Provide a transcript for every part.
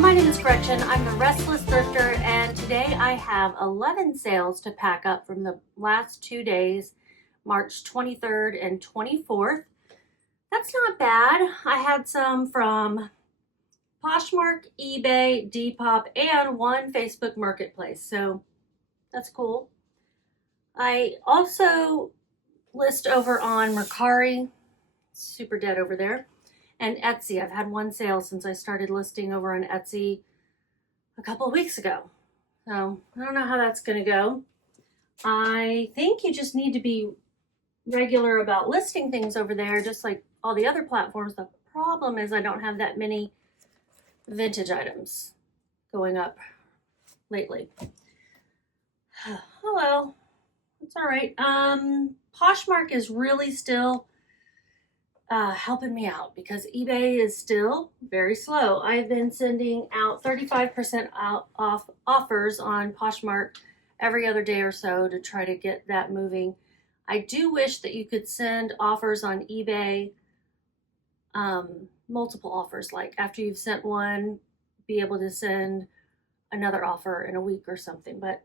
My name is Gretchen. I'm the Restless Thrifter, and today I have 11 sales to pack up from the last 2 days, March 23rd and 24th. That's not bad. I had some from Poshmark, eBay, Depop, and one Facebook Marketplace, so that's cool. I also list over on Mercari, super dead over there, and Etsy. I've had one sale since I started listing over on Etsy a couple of weeks ago. So I don't know how that's going to go. I think you just need to be regular about listing things over there, just like all the other platforms. The problem is I don't have that many vintage items going up lately. Oh well, it's all right. Poshmark is really still helping me out because eBay is still very slow. I've been sending out 35% off offers on Poshmark every other day or so to try to get that moving. I do wish that you could send offers on eBay, multiple offers, like after you've sent one, be able to send another offer in a week or something, but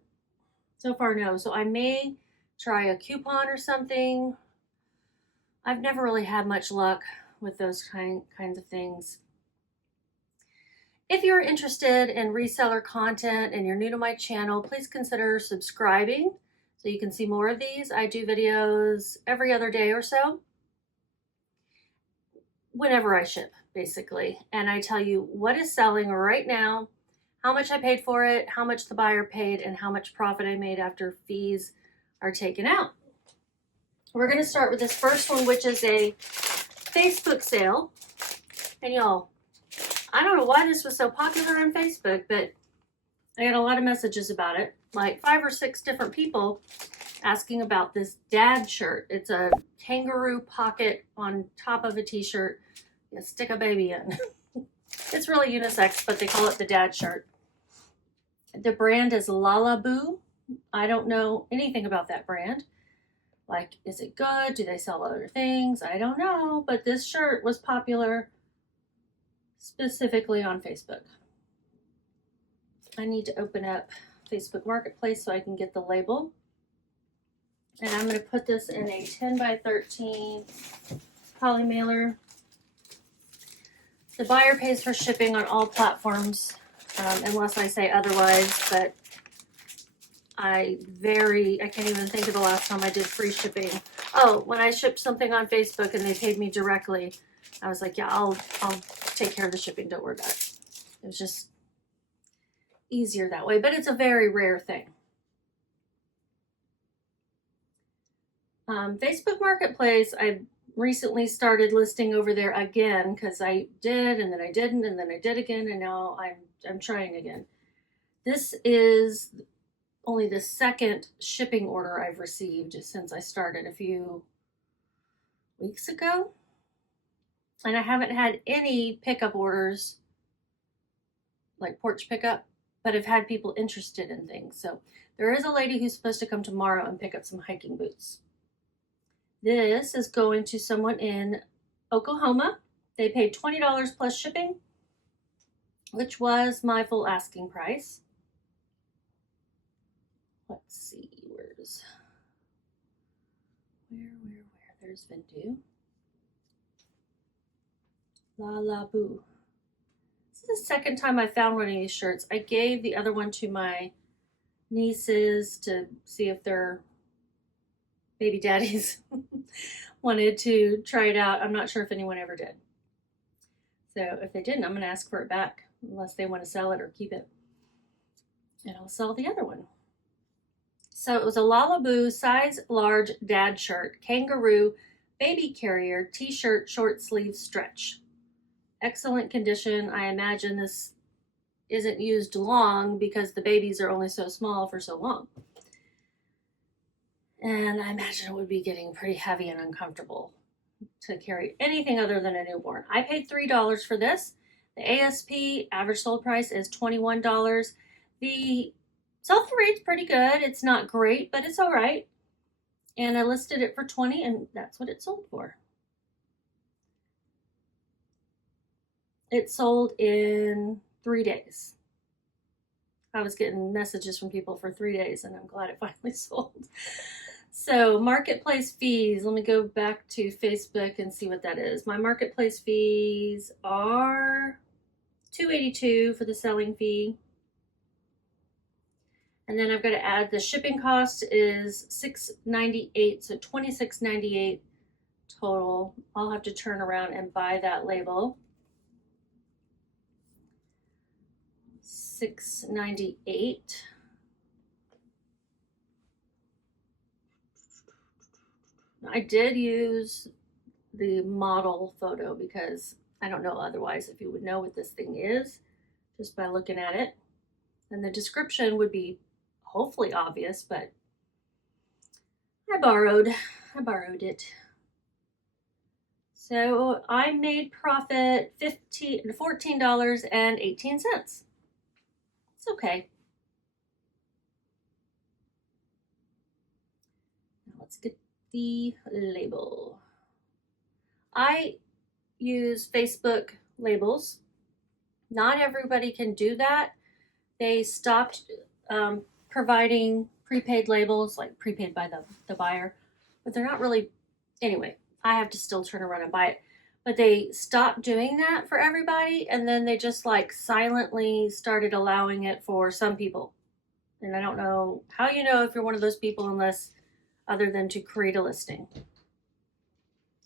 so far no. So I may try a coupon or something. I've never really had much luck with those kinds of things. If you're interested in reseller content and you're new to my channel, please consider subscribing so you can see more of these. I do videos every other day or so, whenever I ship, basically. And I tell you what is selling right now, how much I paid for it, how much the buyer paid, and how much profit I made after fees are taken out. We're going to start with this first one, which is a Facebook sale. And y'all, I don't know why this was so popular on Facebook, but I got a lot of messages about it. Like 5 or 6 different people asking about this dad shirt. It's a kangaroo pocket on top of a t-shirt. You stick a baby in. It's really unisex, but they call it the dad shirt. The brand is Lalaboo. I don't know anything about that brand. Like, is it good? Do they sell other things? I don't know, but this shirt was popular specifically on Facebook. I need to open up Facebook Marketplace so I can get the label. And I'm going to put this in a 10 by 13 poly mailer. The buyer pays for shipping on all platforms, unless I say otherwise, but I can't even think of the last time I did free shipping. Oh, when I shipped something on Facebook and they paid me directly, I was like, yeah, I'll take care of the shipping. Don't worry about it. It was just easier that way, but it's a very rare thing. Facebook Marketplace, I recently started listing over there again because I did, and then I didn't, and then I did again, and now I'm trying again. This is only the second shipping order I've received since I started a few weeks ago. And I haven't had any pickup orders, like porch pickup, but I've had people interested in things. So there is a lady who's supposed to come tomorrow and pick up some hiking boots. This is going to someone in Oklahoma. They paid $20 plus shipping, which was my full asking price. Let's see, where? There's Vendoo. Lalaboo. This is the second time I found one of these shirts. I gave the other one to my nieces to see if their baby daddies wanted to try it out. I'm not sure if anyone ever did. So if they didn't, I'm going to ask for it back, unless they want to sell it or keep it. And I'll sell the other one. So it was a Lalaboo size large dad shirt, kangaroo, baby carrier, t-shirt, short sleeve stretch. Excellent condition. I imagine this isn't used long because the babies are only so small for so long. And I imagine it would be getting pretty heavy and uncomfortable to carry anything other than a newborn. I paid $3 for this. The ASP, average sold price, is $21. The sell-through rate's pretty good. It's not great, but it's all right. And I listed it for $20, and that's what it sold for. It sold in 3 days. I was getting messages from people for 3 days, and I'm glad it finally sold. So marketplace fees, let me go back to Facebook and see what that is. My marketplace fees are $282 for the selling fee. And then I've got to add the shipping cost is $6.98, so $26.98 total. I'll have to turn around and buy that label. $6.98. I did use the model photo because I don't know otherwise if you would know what this thing is just by looking at it. And the description would be hopefully obvious, but I borrowed it. So I made profit $14.18. It's okay. Now let's get the label. I use Facebook labels. Not everybody can do that. They stopped providing prepaid labels, like prepaid by the buyer, but they're not really, anyway, I have to still turn around and buy it. But they stopped doing that for everybody, and then they just like silently started allowing it for some people. And I don't know how you know if you're one of those people unless other than to create a listing.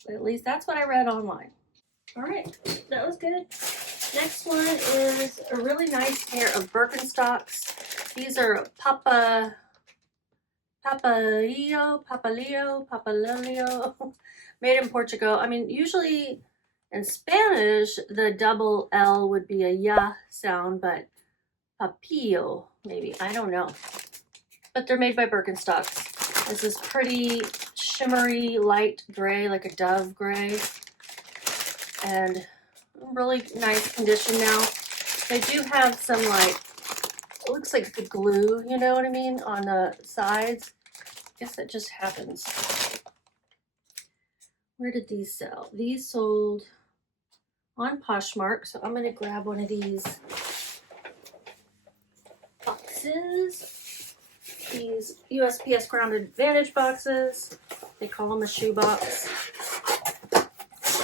But at least that's what I read online. All right, that was good. Next one is a really nice pair of Birkenstocks. These are Papaleo, made in Portugal. I mean, usually in Spanish, the double L would be a ya sound, but papillo, maybe, I don't know. But they're made by Birkenstocks. This is pretty shimmery, light gray, like a dove gray. And really nice condition now. They do have some like, it looks like the glue, you know what I mean, on the sides. I guess that just happens. Where did these sell? These sold on Poshmark, so I'm gonna grab one of these boxes. These USPS grounded vantage boxes. They call them a shoe box.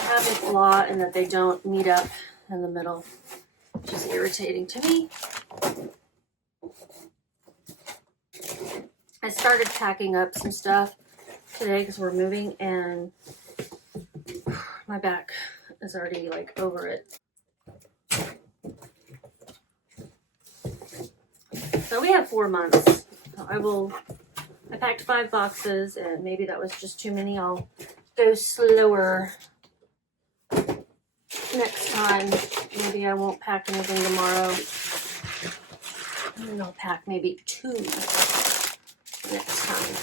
Have a flaw in that they don't meet up in the middle, which is irritating to me. I started packing up some stuff today because we're moving and my back is already like over it. So we have 4 months. I packed 5 boxes and maybe that was just too many. I'll go slower next time. Maybe I won't pack anything tomorrow. And then I'll pack maybe 2 next time.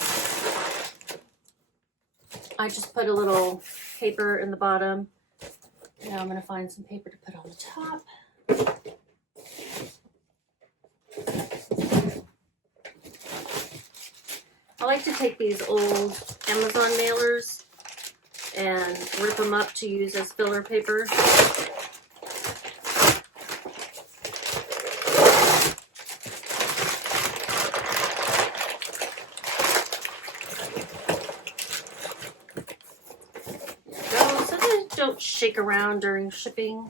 I just put a little paper in the bottom. Now I'm going to find some paper to put on the top. I like to take these old Amazon mailers and rip them up to use as filler paper. Don't shake around during shipping.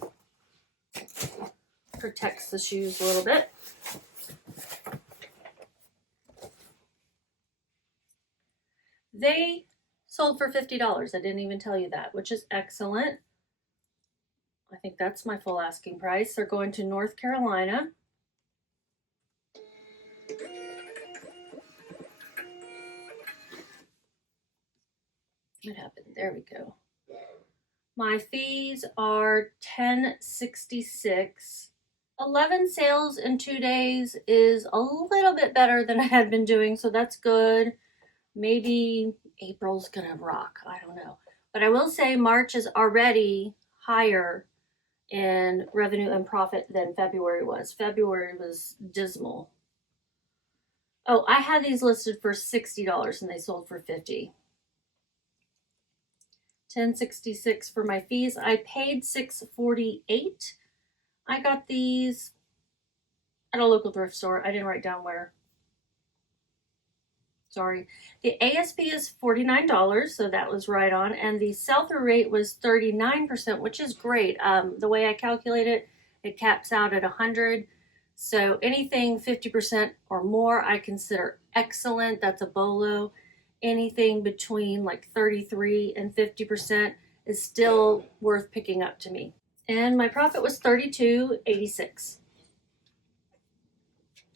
Protects the shoes a little bit. They sold for $50. I didn't even tell you that, which is excellent. I think that's my full asking price. They're going to North Carolina. What happened? There we go. My fees are $10.66. 11 sales in 2 days is a little bit better than I had been doing, so that's good. Maybe April's gonna rock. I don't know. But I will say March is already higher in revenue and profit than February was. February was dismal. Oh, I had these listed for $60 and they sold for $50. $10.66 for my fees. I paid $6.48. I got these at a local thrift store. I didn't write down where. Sorry. The ASP is $49, so that was right on. And the sell-through rate was 39%, which is great. The way I calculate it, it caps out at 100. So anything 50% or more, I consider excellent. That's a BOLO. Anything between like 33 and 50% is still worth picking up to me. And my profit was $32.86.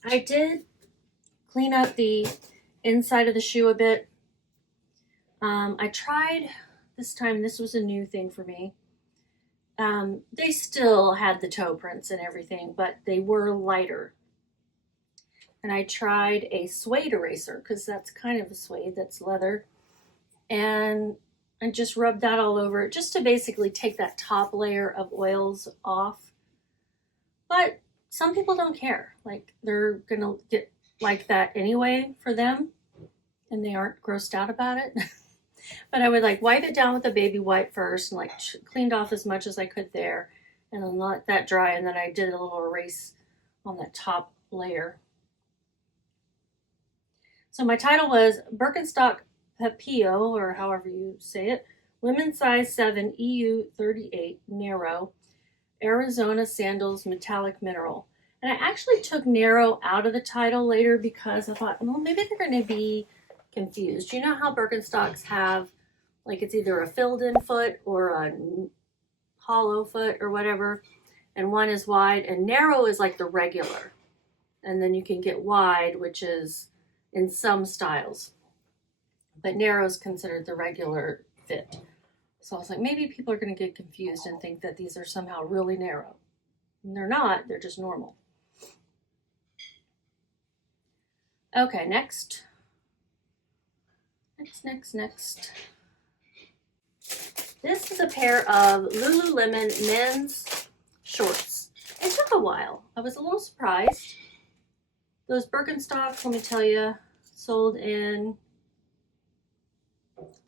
I did clean up the inside of the shoe a bit. I tried this time, this was a new thing for me. They still had the toe prints and everything, but they were lighter. And I tried a suede eraser, because that's kind of a suede, that's leather. And I just rubbed that all over it, just to basically take that top layer of oils off. But some people don't care. Like, they're gonna get like that anyway for them, and they aren't grossed out about it. But I would like wipe it down with a baby wipe first, and like cleaned off as much as I could there, and then let that dry, and then I did a little erase on that top layer. So my title was Birkenstock Papillo, or however you say it, women's size 7 EU 38 narrow Arizona sandals metallic mineral. And I actually took narrow out of the title later because I thought, well, maybe they're going to be confused. You know how Birkenstocks have, like, it's either a filled in foot or a hollow foot or whatever, and one is wide, and narrow is like the regular. And then you can get wide, which is in some styles. But narrow is considered the regular fit. So I was like, maybe people are going to get confused and think that these are somehow really narrow. And they're not, they're just normal. Okay, next. Next. This is a pair of Lululemon men's shorts. It took a while. I was a little surprised. Those Birkenstocks, let me tell you, sold in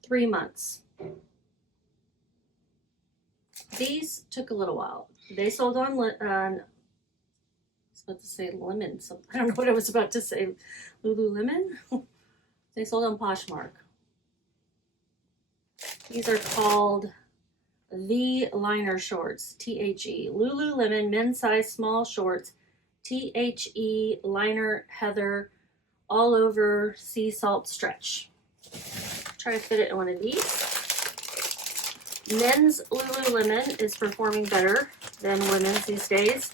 3 months. These took a little while. They sold on, I was about to say lemon. I don't know what I was about to say. Lululemon? They sold on Poshmark. These are called the liner shorts, THE. Lululemon men's size small shorts, THE liner heather all over sea salt stretch. Try to fit it in one of these. Men's Lululemon is performing better than women's these days.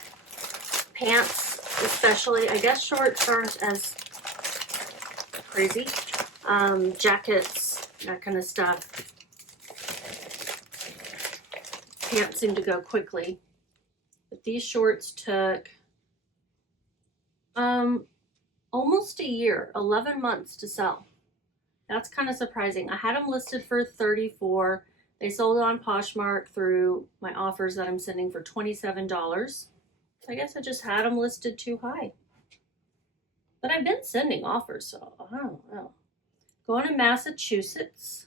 Pants especially. I guess shorts aren't as crazy. Jackets, that kind of stuff. Pants seem to go quickly. But these shorts took almost a year, 11 months to sell. That's kind of surprising. I had them listed for $34. They sold on Poshmark through my offers that I'm sending for $27. I guess I just had them listed too high. But I've been sending offers, so I don't know. Going to Massachusetts.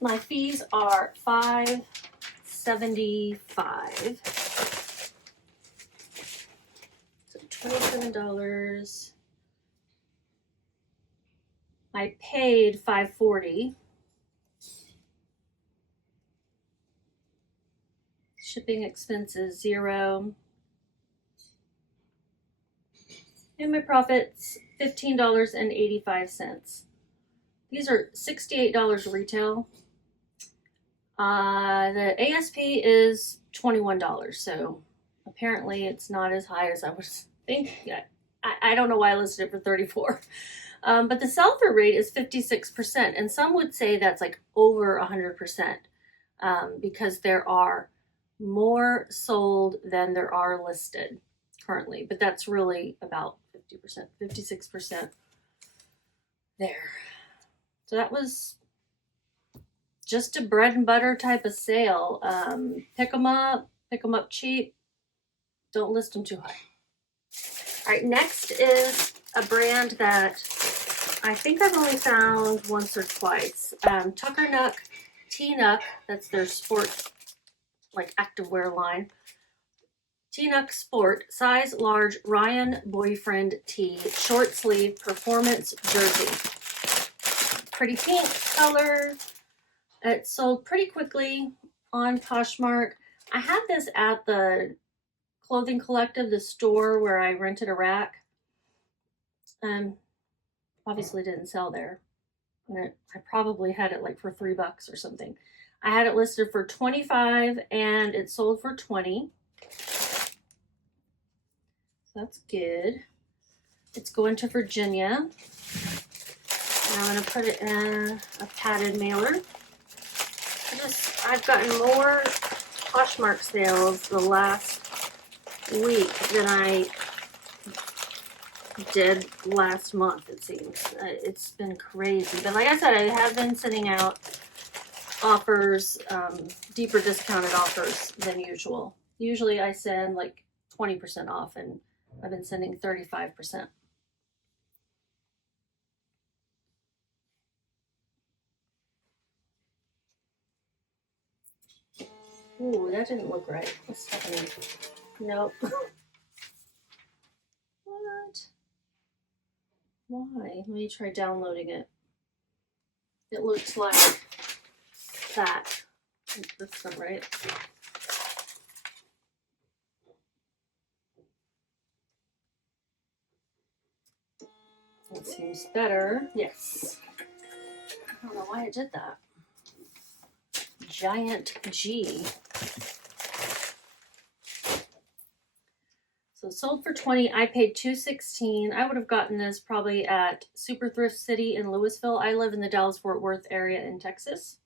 My fees are $5.75. So $27. I paid $5.40. Shipping expenses $0. And my profits $15.85. These are $68 retail. The ASP is $21, so apparently it's not as high as I was thinking. I don't know why I listed it for $34. But the sell-through rate is 56%, and some would say that's like over 100%, because there are more sold than there are listed currently, but that's really about 50%, 56% there. So that was just a bread and butter type of sale. Pick them up cheap. Don't list them too high. All right, next is a brand that I think I've only found once or twice. Tucker Nuck, T-Nuck, that's their sport, like activewear line. T-Nuck Sport, size large, Ryan boyfriend tee, short sleeve, performance jersey. Pretty pink color. It sold pretty quickly on Poshmark. I had this at the Clothing Collective, the store where I rented a rack. Obviously didn't sell there. And I probably had it like for $3 or something. I had it listed for $25 and it sold for $20. So that's good. It's going to Virginia. And I'm going to put it in a padded mailer. I've gotten more Poshmark sales the last week than I did last month, it seems. It's been crazy. But like I said, I have been sending out offers, deeper discounted offers than usual. Usually I send like 20% off, and I've been sending 35%. Ooh, that didn't look right. What's happening? Nope. What? Why? Let me try downloading it. It looks like that. That's not right. That seems better. Yes. I don't know why I did that. Giant G. So sold for $20. I paid $2.16. I would have gotten this probably at Super Thrift City in Louisville. I live in the Dallas-Fort Worth area in Texas.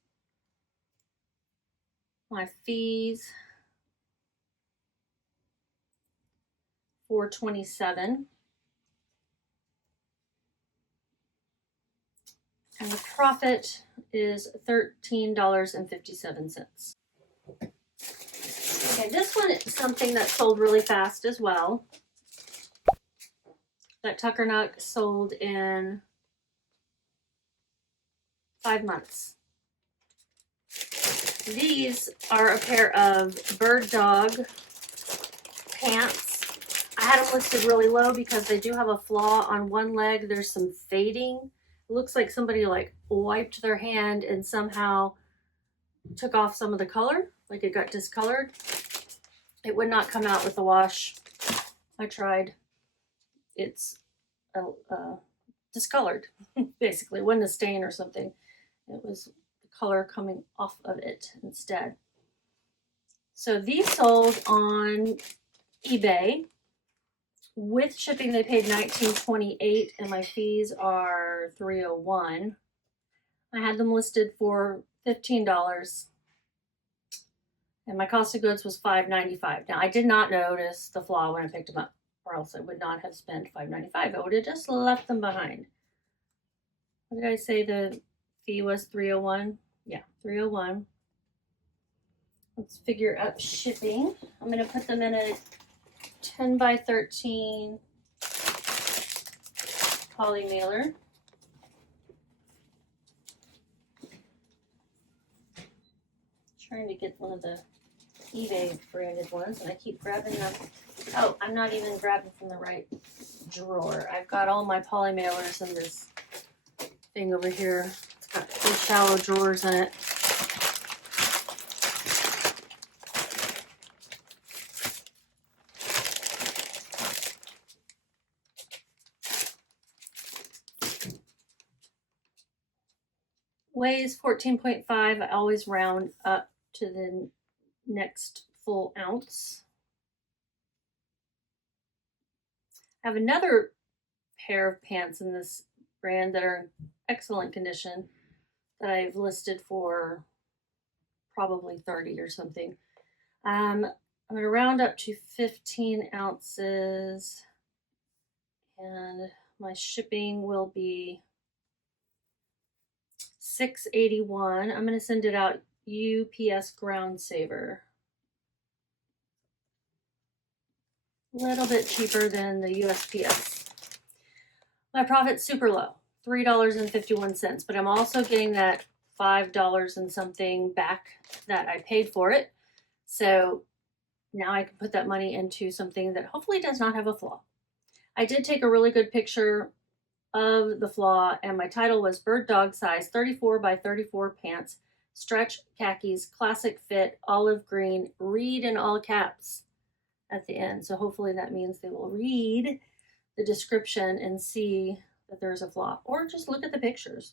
My fees, $4.27. And the profit is $13.57. Okay, this one is something that sold really fast as well. That Tucker Nuck sold in 5 months. These are a pair of Bird Dog pants. I had them listed really low because they do have a flaw on one leg. There's some fading. It looks like somebody like wiped their hand and somehow took off some of the color, like it got discolored. It would not come out with the wash. I tried. It's discolored, basically. It wasn't a stain or something. It was the color coming off of it instead. So these sold on eBay. With shipping, they paid $19.28, and my fees are $3.01. I had them listed for $15, and my cost of goods was $5.95. Now, I did not notice the flaw when I picked them up, or else I would not have spent $5.95. I would have just left them behind. What did I say the fee was? $3.01? Yeah, $3.01. Let's figure out shipping. I'm going to put them in a 10 by 13 poly mailer. Trying to get one of the eBay branded ones, and I keep grabbing them. Oh, I'm not even grabbing from the right drawer. I've got all my poly mailers in this thing over here. It's got 2 shallow drawers in it. Weighs 14.5. I always round up to the next full ounce. I have another pair of pants in this brand that are in excellent condition that I've listed for probably 30 or something. I'm going to round up to 15 ounces, and my shipping will be $6.81. I'm going to send it out UPS Ground Saver. A little bit cheaper than the USPS. My profit's super low, $3.51, but I'm also getting that $5 and something back that I paid for it. So now I can put that money into something that hopefully does not have a flaw. I did take a really good picture of the flaw, and my title was Bird Dog Size 34 by 34 Pants, Stretch Khakis, Classic Fit, Olive Green, read in all caps at the end. So hopefully that means they will read the description and see that there is a flaw, or just look at the pictures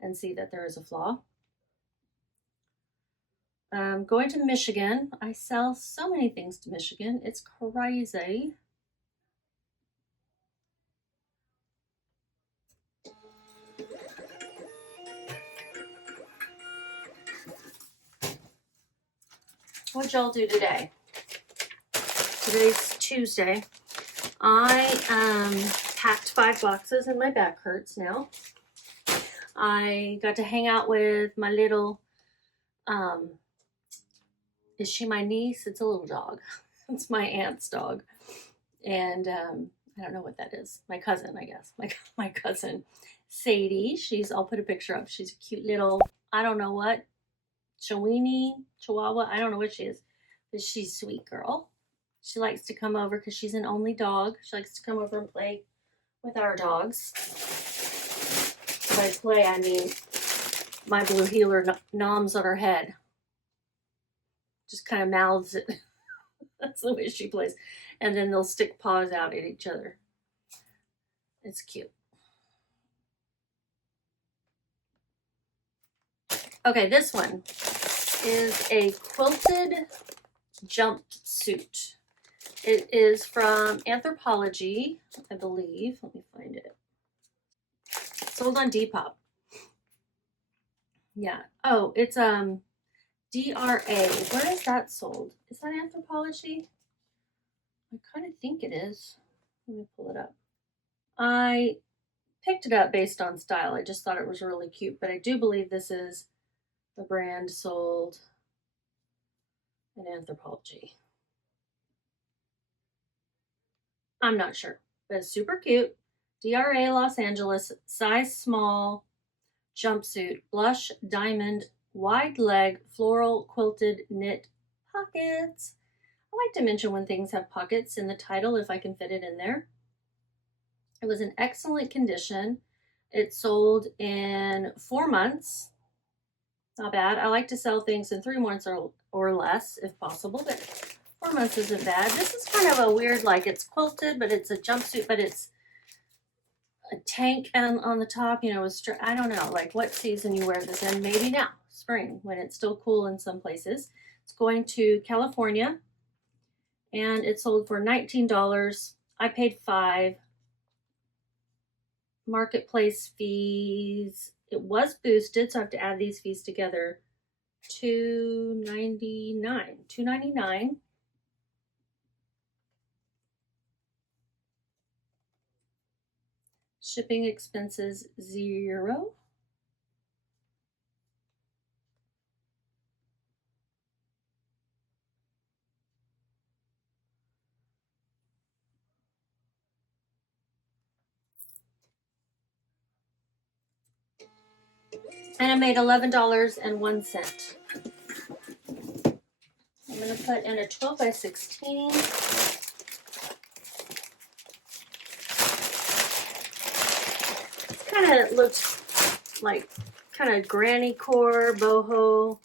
and see that there is a flaw. Going to Michigan. I sell so many things to Michigan. It's crazy. What'd y'all do today? Today's Tuesday. I packed 5 boxes and my back hurts now. I got to hang out with my little, is she my niece? It's a little dog. It's my aunt's dog. And I don't know what that is. My cousin, I guess. My cousin, Sadie. I'll put a picture up. She's a cute little, I don't know what, Chihuahua. I don't know what she is, but she's a sweet girl. She likes to come over because she's an only dog. She likes to come over and play with our dogs. By play, I mean my blue heeler noms on her head. Just kind of mouths it. That's the way she plays. And then they'll stick paws out at each other. It's cute. Okay, this one is a quilted jumpsuit. It is from Anthropologie, I believe. Let me find it. Sold on Depop. Yeah. Oh, it's DRA. Where is that sold? Is that Anthropologie? I kind of think it is. Let me pull it up. I picked it up based on style. I just thought it was really cute, but I do believe this is the brand sold in Anthropologie. I'm not sure, but it's super cute. DRA Los Angeles, size small, jumpsuit, blush diamond, wide leg, floral quilted knit pockets. I like to mention when things have pockets in the title if I can fit it in there. It was in excellent condition. It sold in 4 months. Not bad. I like to sell things in 3 months or less if possible, but 4 months isn't bad. This is kind of a weird, like it's quilted, but it's a jumpsuit, but it's a tank on the top, you know, I don't know, like what season you wear this in. Maybe now, spring, when it's still cool in some places. It's going to California, and it sold for $19. I paid $5. Marketplace fees. It was boosted, so I have to add these fees together. $2.99. Shipping expenses $0. And I made $11.01. I'm going to put in a 12 by 16. Kind of looks like kind of granny core, boho.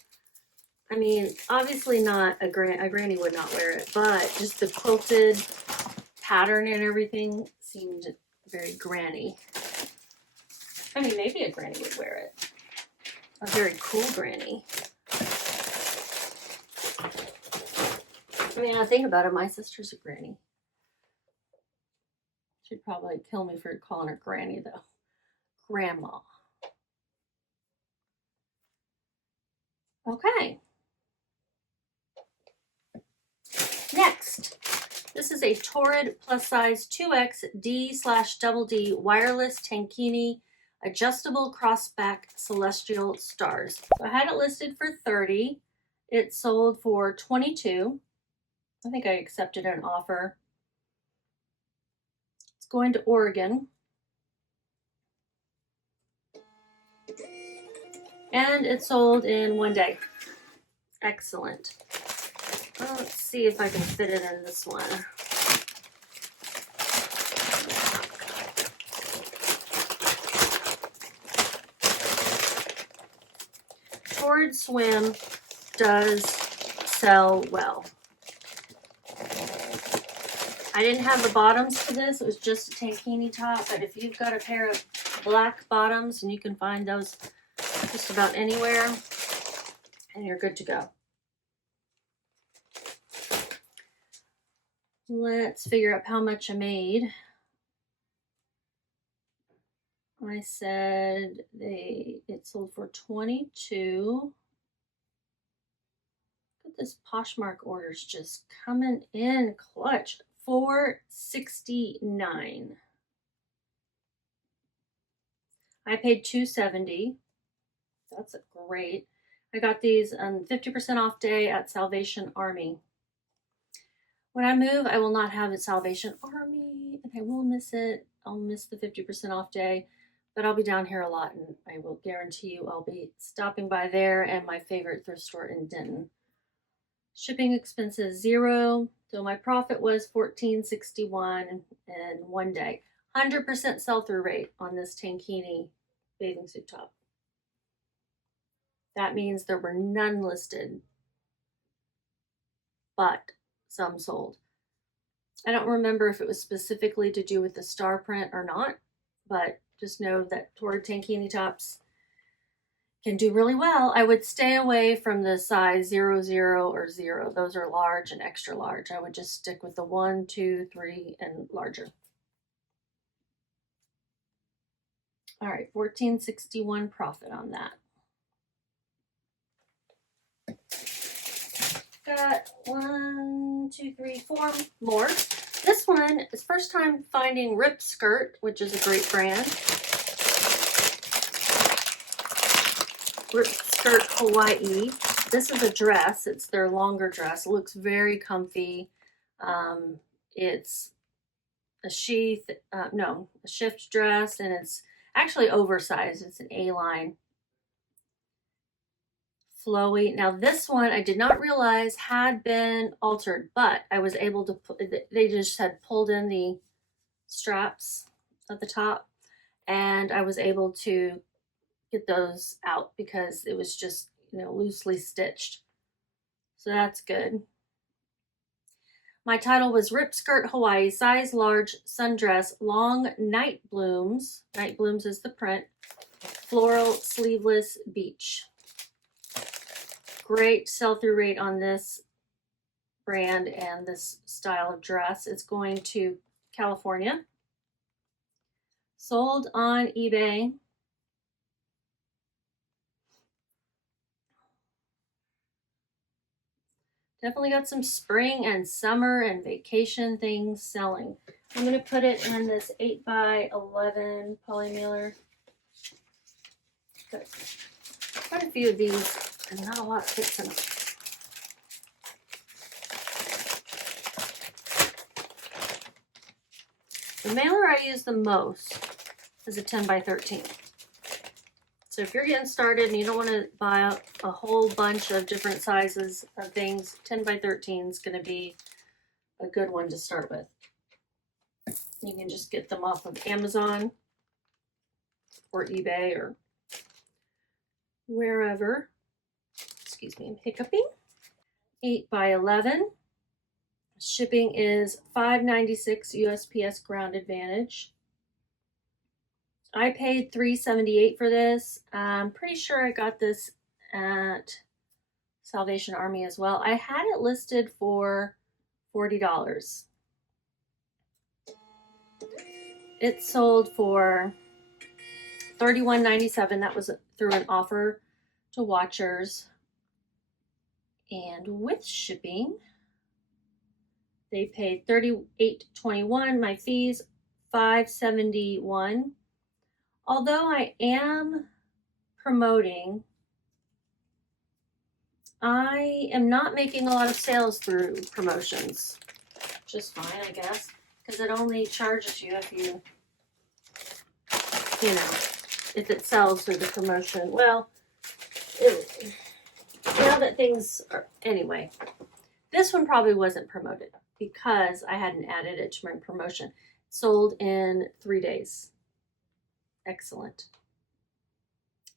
I mean, obviously not a granny would not wear it, but just the quilted pattern and everything seemed very granny. I mean, maybe a granny would wear it. A very cool granny. I mean, I think about it, my sister's a granny. She'd probably kill me for calling her granny, though. Grandma. Okay. Next, this is a Torrid plus size 2X D/double-D wireless tankini adjustable crossback celestial stars. So I had it listed for $30. It sold for $22. I think I accepted an offer. It's going to Oregon. And it sold in 1 day. Excellent. Well, let's see if I can fit it in this one. Torrid Swim does sell well. I didn't have the bottoms for this. It was just a tankini top, but if you've got a pair of black bottoms, and you can find those just about anywhere, and you're good to go. Let's figure out how much I made. I said it sold for 22. Look at this Poshmark orders just coming in clutch. 469. I paid 270. That's great. I got these on 50% off day at Salvation Army. When I move, I will not have a Salvation Army, and I will miss it. I'll miss the 50% off day, but I'll be down here a lot, and I will guarantee you I'll be stopping by there and my favorite thrift store in Denton. Shipping expenses, 0. So my profit was $14.61 in 1 day. 100% sell-through rate on this tankini bathing suit top. That means there were none listed, but some sold. I don't remember if it was specifically to do with the star print or not, but just know that Torrid tankini tops can do really well. I would stay away from the size 0, 0, or 0. Those are large and extra large. I would just stick with the 1, 2, 3, and larger. All right, $14.61 profit on that. Got 1, 2, 3, 4 more. This one is first time finding Rip Skirt, which is a great brand. Rip Skirt Hawaii. This is a dress. It's their longer dress. It looks very comfy. It's a sheath, a shift dress, and it's actually oversized. It's an A-line. Flowy. Now this one I did not realize had been altered, but I was able to they just had pulled in the straps at the top, and I was able to get those out because it was just, loosely stitched. So that's good. My title was Rip Skirt Hawaii, size large, sundress, long night blooms. Night blooms is the print. Floral sleeveless beach. Great sell-through rate on this brand and this style of dress. It's going to California. Sold on eBay. Definitely got some spring and summer and vacation things selling. I'm going to put it in this 8x11 poly mailer. Got quite a few of these, and not a lot fits in them. The mailer I use the most is a 10x13. So if you're getting started and you don't want to buy a whole bunch of different sizes of things, 10x13 is going to be a good one to start with. You can just get them off of Amazon or eBay or wherever. Excuse me, I'm hiccuping. 8x11. Shipping is $5.96 USPS Ground Advantage. I paid $3.78 for this. I'm pretty sure I got this at Salvation Army as well. I had it listed for $40. It sold for $31.97. That was through an offer to watchers. And with shipping, they paid $38.21. My fees, $5.71. Although I am promoting, I am not making a lot of sales through promotions. Just fine, I guess, because it only charges you if if it sells through the promotion. Well, now that things are, anyway, this one probably wasn't promoted because I hadn't added it to my promotion. Sold in 3 days. Excellent.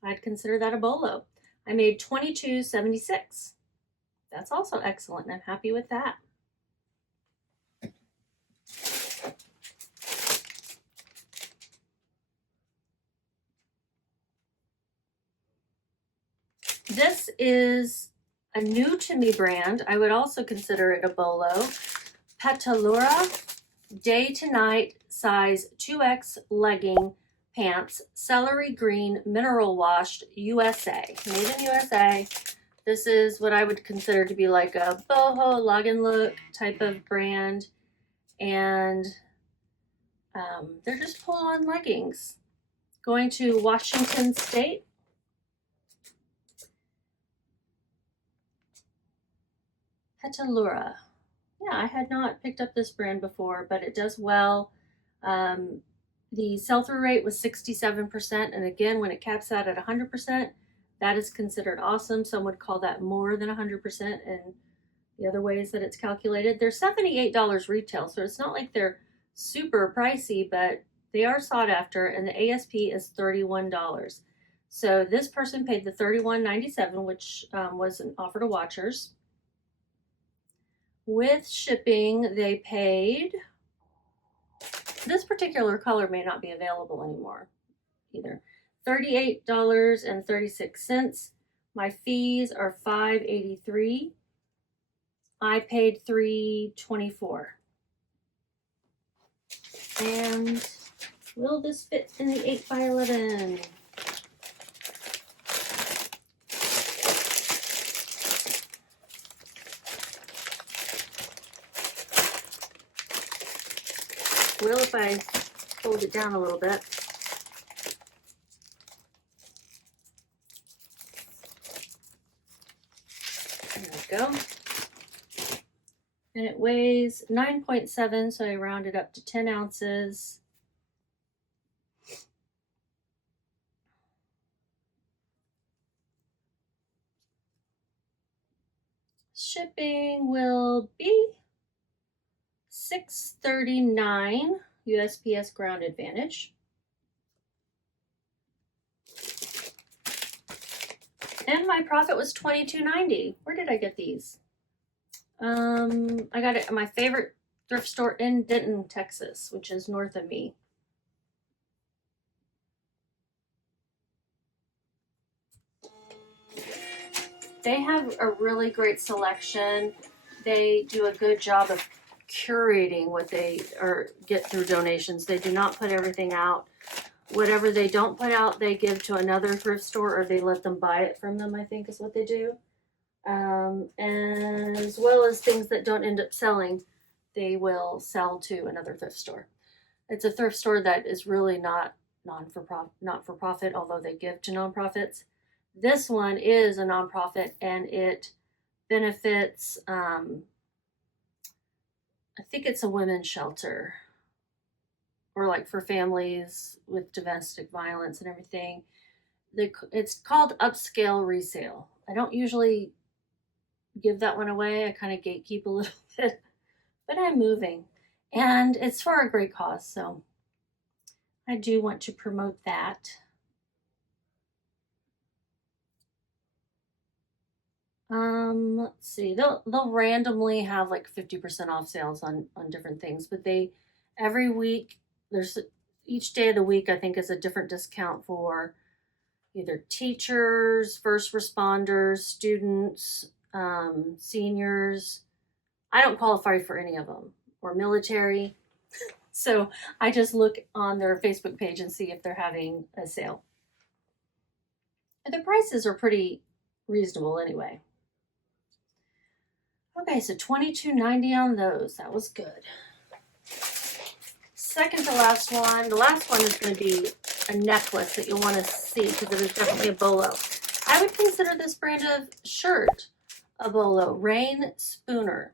I'd consider that a bolo. I made $22.76. That's also excellent, and I'm happy with that. This is a new to me brand. I would also consider it a bolo. Petalura Day to Night size 2X legging pants, celery green, mineral washed, USA. Made in USA. This is what I would consider to be like a boho log and look type of brand. And they're just pull-on leggings. Going to Washington State. Petalura. Yeah, I had not picked up this brand before, but it does well. The sell-through rate was 67%, and again, when it caps out at 100%, that is considered awesome. Some would call that more than 100%, and the other ways that it's calculated. They're $78 retail, so it's not like they're super pricey, but they are sought after, and the ASP is $31. So this person paid the $31.97, which was an offer to watchers. With shipping, they paid, this particular color may not be available anymore either, $38.36. My fees are $5.83. I paid $3.24. And will this fit in the 8x11? Will if I fold it down a little bit. There we go. And it weighs 9.7, so I rounded up to 10 ounces. Shipping will be $6.39 USPS ground advantage. And my profit was $22.90. Where did I get these? I got it at my favorite thrift store in Denton, Texas, which is north of me. They have a really great selection. They do a good job of curating what they get through donations. They do not put everything out. Whatever they don't put out, they give to another thrift store, or they let them buy it from them, I think is what they do. And as well as things that don't end up selling, they will sell to another thrift store. It's a thrift store that is really not for profit, although they give to nonprofits. This one is a nonprofit, and it benefits, I think it's a women's shelter, or like for families with domestic violence and everything. It's called Upscale Resale. I don't usually give that one away. I kind of gatekeep a little bit, but I'm moving, and it's for a great cause, so I do want to promote that. Let's see, they'll randomly have like 50% off sales on different things, but every week, each day of the week, I think, is a different discount for either teachers, first responders, students, seniors. I don't qualify for any of them, or military. So I just look on their Facebook page and see if they're having a sale. And the prices are pretty reasonable anyway. Okay, so $22.90 on those. That was good. Second to last one. The last one is going to be a necklace that you'll want to see because it is definitely a bolo. I would consider this brand of shirt a bolo. Reyn Spooner.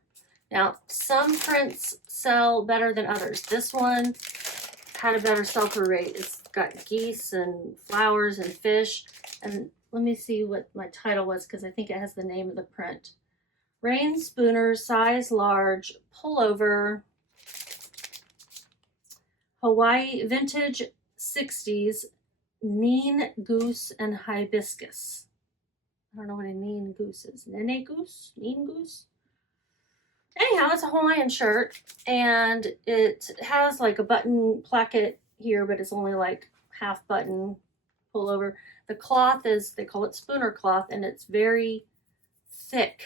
Now, some prints sell better than others. This one had a better sell-through rate. It's got geese and flowers and fish, and let me see what my title was because I think it has the name of the print. Reyn Spooner, size large, pullover, Hawaii vintage 60s, Neen Goose and Hibiscus. I don't know what a Neen Goose is. Nene Goose? Neen Goose? Anyhow, it's a Hawaiian shirt, and it has like a button placket here, but it's only like half button pullover. The cloth is, they call it Spooner cloth, and it's very thick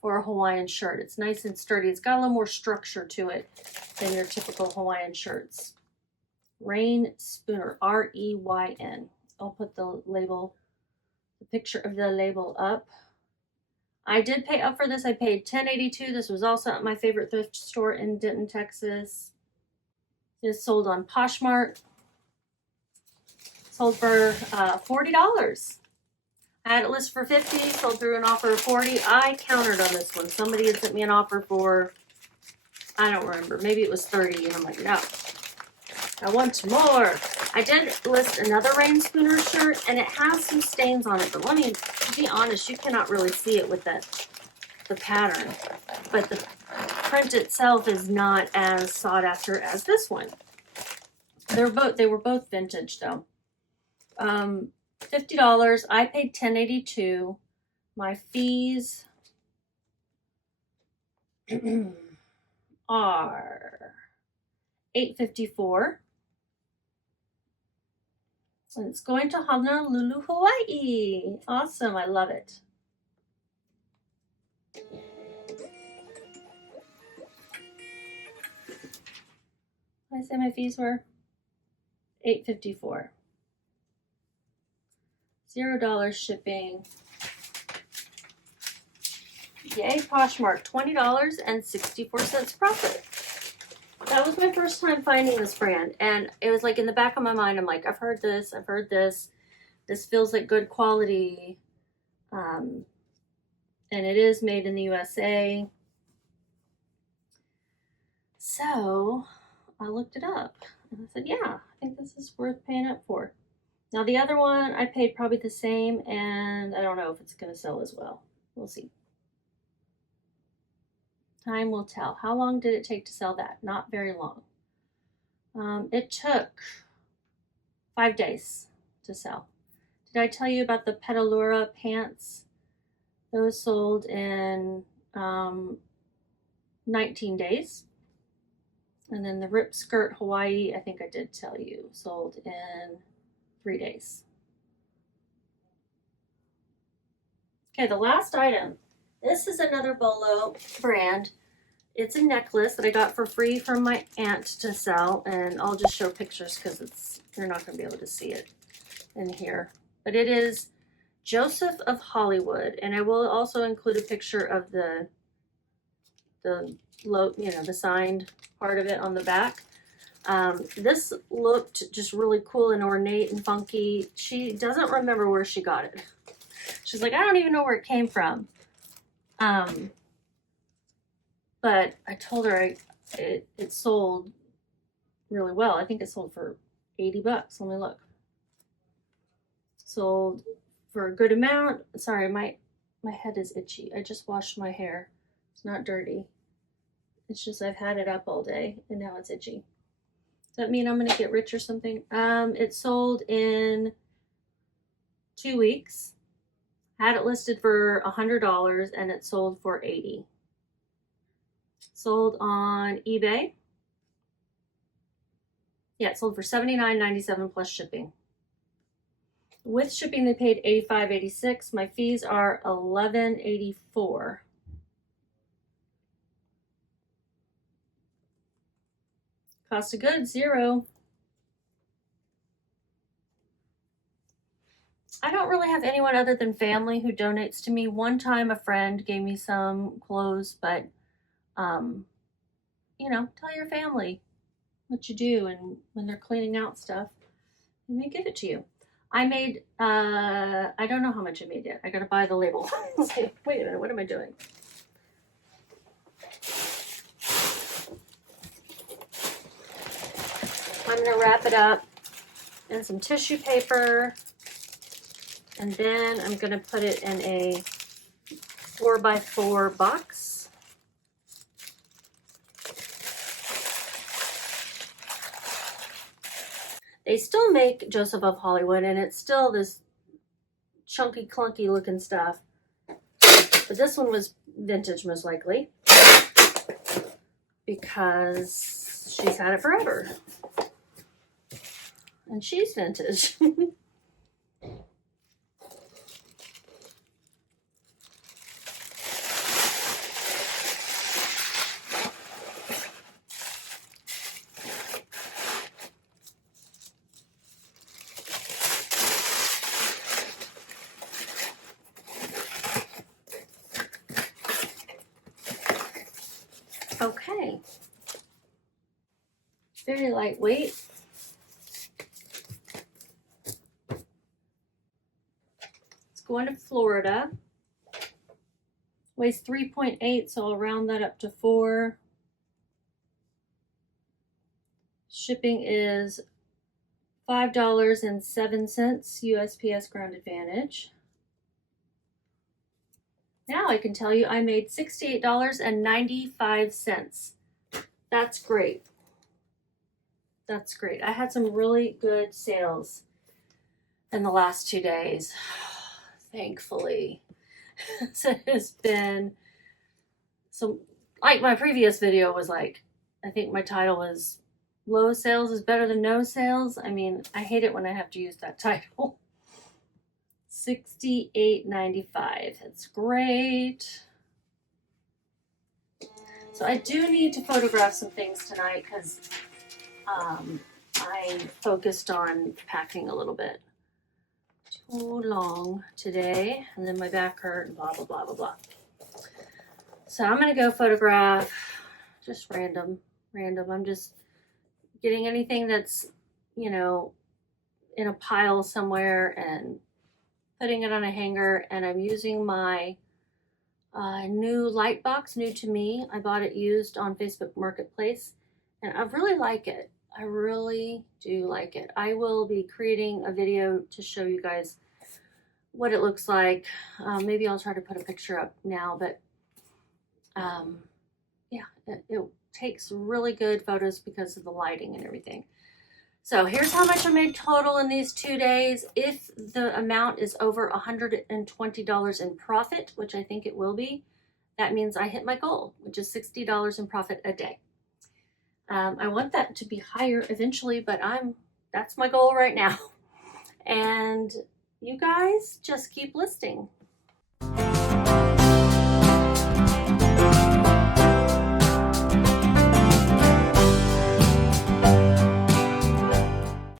for a Hawaiian shirt. It's nice and sturdy. It's got a little more structure to it than your typical Hawaiian shirts. Reyn Spooner, R-E-Y-N. I'll put the label, the picture of the label up. I did pay up for this. I paid $10.82. This was also at my favorite thrift store in Denton, Texas. It's sold on Poshmark. Sold for $40. I had it listed for $50, sold through an offer of $40. I countered on this one. Somebody had sent me an offer for, I don't remember, maybe it was $30, and I'm like, no, I want more. I did list another Reyn Spooner shirt, and it has some stains on it, but let me be honest, you cannot really see it with the pattern, but the print itself is not as sought after as this one. They were both vintage though. $50. I paid $10.82. My fees are $8.54. And it's going to Honolulu, Hawaii. Awesome. I love it. I say my fees were $8.54. $0 shipping. Yay, Poshmark. $20.64 profit. That was my first time finding this brand, and it was like in the back of my mind, I'm like, I've heard this. This feels like good quality. And it is made in the USA. So I looked it up and I said, yeah, I think this is worth paying up for. Now the other one, I paid probably the same, and I don't know if it's going to sell as well. We'll see. Time will tell. How long did it take to sell that? Not very long. It took 5 days to sell. Did I tell you about the Petalura pants? Those sold in 19 days. And then the Rip Skirt Hawaii, I think I did tell you, sold in 3 days. Okay, the last item. This is another Bolo brand. It's a necklace that I got for free from my aunt to sell, and I'll just show pictures because you're not going to be able to see it in here. But it is Joseph of Hollywood, and I will also include a picture of the signed part of it on the back. This looked just really cool and ornate and funky. She doesn't remember where she got it. She's like, I don't even know where it came from. But I told her it sold really well. I think it sold for $80. Let me look. Sold for a good amount. Sorry, my head is itchy. I just washed my hair. It's not dirty. It's just I've had it up all day and now it's itchy. Does that mean I'm gonna get rich or something? It sold in 2 weeks. Had it listed for $100 and it sold for $80. Sold on eBay. Yeah, it sold for $79.97 plus shipping. With shipping, they paid $85.86. My fees are $11.84. Cost of goods, $0. I don't really have anyone other than family who donates to me. One time a friend gave me some clothes, but tell your family what you do, and when they're cleaning out stuff, they may give it to you. I made, I don't know how much I made yet. I gotta buy the label. Wait a minute, what am I doing? I'm gonna wrap it up in some tissue paper And then I'm going to put it in a 4x4 box. They still make Joseph of Hollywood, and it's still this chunky, clunky looking stuff. But this one was vintage, most likely, because she's had it forever. And she's vintage. Okay. Very lightweight. It's going to Florida. Weighs 3.8, so I'll round that up to 4. Shipping is $5.07 USPS Ground Advantage. Now I can tell you I made $68.95. That's great. That's great. I had some really good sales in the last 2 days, thankfully. So it has been some, like my previous video was like, I think my title was low sales is better than no sales. I mean, I hate it when I have to use that title. $68.95. It's great. So I do need to photograph some things tonight because I focused on packing a little bit too long today, and then my back hurt and blah blah blah blah blah. So I'm gonna go photograph just random. I'm just getting anything that's, you know, in a pile somewhere and putting it on a hanger. And I'm using my new light box, new to me. I bought it used on Facebook Marketplace, and I really like it. I really do like it. I will be creating a video to show you guys what it looks like. Maybe I'll try to put a picture up now, but yeah, it takes really good photos because of the lighting and everything. So here's how much I made total in these 2 days. If the amount is over $120 in profit, which I think it will be, that means I hit my goal, which is $60 in profit a day. I want that to be higher eventually, but that's my goal right now. And you guys just keep listing.